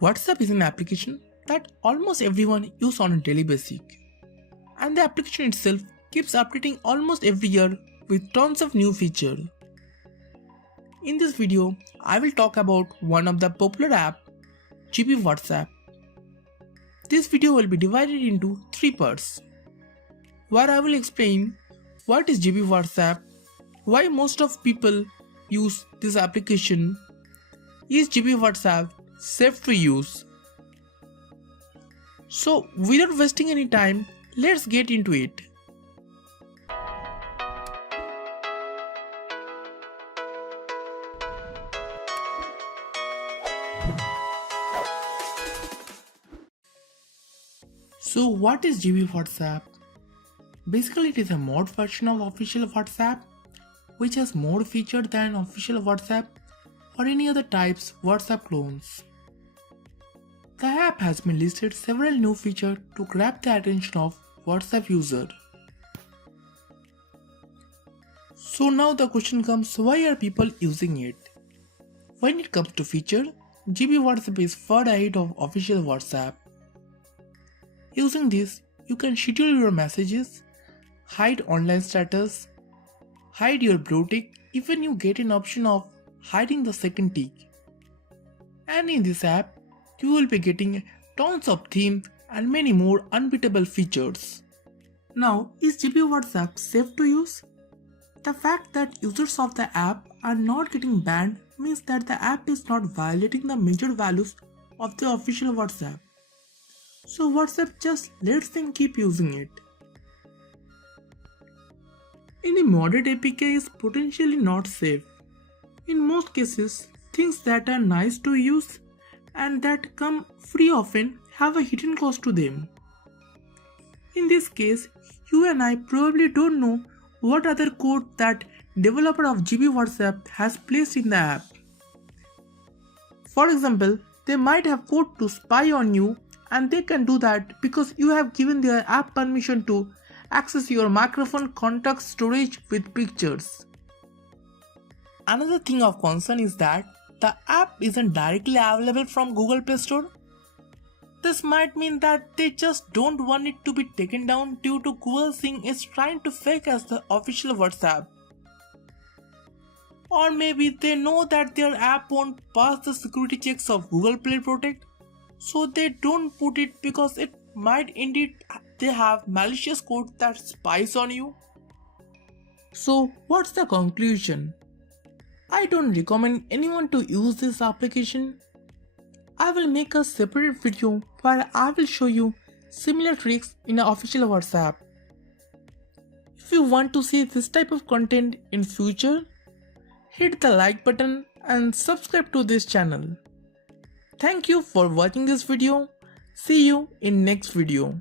WhatsApp is an application that almost everyone uses on a daily basis, and the application itself keeps updating almost every year with tons of new features. In this video, I will talk about one of the popular app, GB WhatsApp. This video will be divided into 3 parts, where I will explain what is GB WhatsApp, why most of people use this application, is GB WhatsApp safe to use. So without wasting any time, let's get into it. So what is GB WhatsApp? Basically it is a mod version of official WhatsApp which has more features than official WhatsApp or any other types WhatsApp clones. The app has been listed several new features to grab the attention of WhatsApp user. So now the question comes, why are people using it? When it comes to feature, GB WhatsApp is far ahead of official WhatsApp. Using this, you can schedule your messages, hide online status, hide your blue tick, even you get an option of hiding the second tick. And in this app, you will be getting tons of themes and many more unbeatable features. Now, is GB WhatsApp safe to use? The fact that users of the app are not getting banned means that the app is not violating the major values of the official WhatsApp. So WhatsApp just lets them keep using it. Any modded APK is potentially not safe. In most cases, things that are nice to use and that come free often have a hidden cost to them. In this case, you and I probably don't know what other code that developer of GB WhatsApp has placed in the app. For example, they might have code to spy on you, and they can do that because you have given their app permission to access your microphone contact storage with pictures. Another thing of concern is that the app isn't directly available from Google Play Store. This might mean that they just don't want it to be taken down due to Google seeing it's trying to fake as the official WhatsApp. Or maybe they know that their app won't pass the security checks of Google Play Protect, so they don't put it because it might indeed they have malicious code that spies on you. So what's the conclusion? I don't recommend anyone to use this application. I will make a separate video where I will show you similar tricks in an official WhatsApp. If you want to see this type of content in future, hit the like button and subscribe to this channel. Thank you for watching this video. See you in next video.